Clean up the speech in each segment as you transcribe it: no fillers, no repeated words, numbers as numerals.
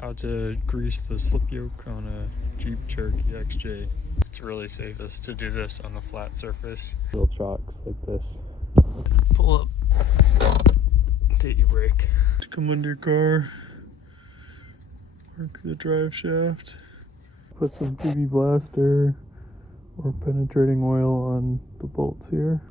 How to grease the slip yoke on a Jeep Cherokee XJ. It's really safest to do this on a flat surface. Little chocks like this. Pull up, take your brake. Come under your car, work the drive shaft, put some PV blaster or penetrating oil on the bolts here.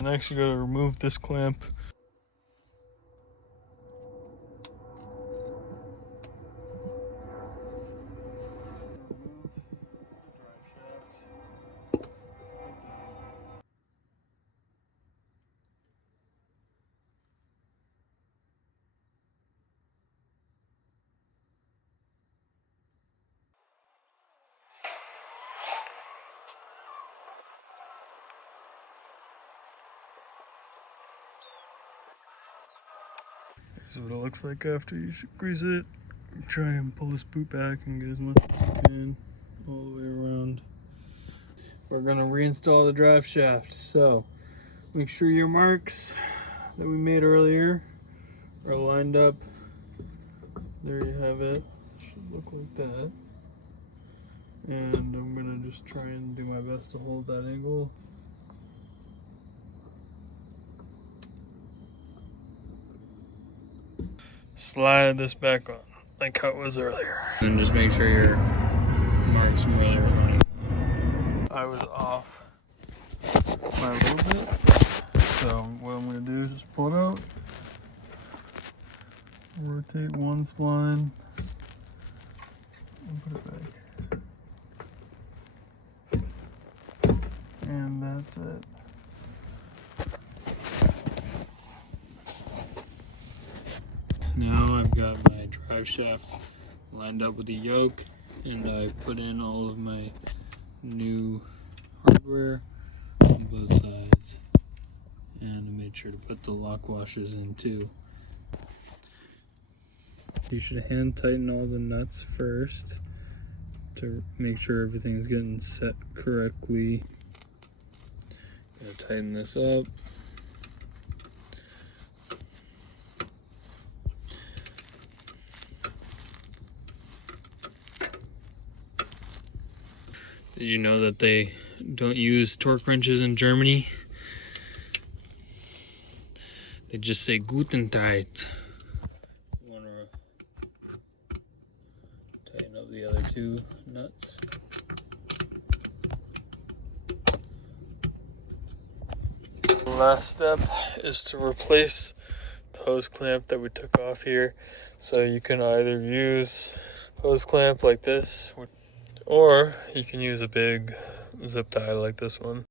Next you gotta remove this clamp. Here's what it looks like after you grease it. Try and pull this boot back and get as much as you can all the way around. We're gonna reinstall the drive shaft. So make sure your marks that we made earlier are lined up. There you have it. Should look like that. And I'm gonna just try and do my best to hold that angle. Slide this back on like how it was earlier. And just make sure your marks from earlier are lining up. I was off by a little bit. So what I'm gonna do is just pull it out. Rotate one spline. And put it back. And that's it. Now I've got my drive shaft lined up with the yoke, and I put in all of my new hardware on both sides, and I made sure to put the lock washers in too. You should hand tighten all the nuts first to make sure everything is getting set correctly. Gonna tighten this up. Did you know that they don't use torque wrenches in Germany? They just say Guten Tag. You want to tighten up the other two nuts. The last step is to replace the hose clamp that we took off here. So you can either use hose clamp like this, or you can use a big zip tie like this one.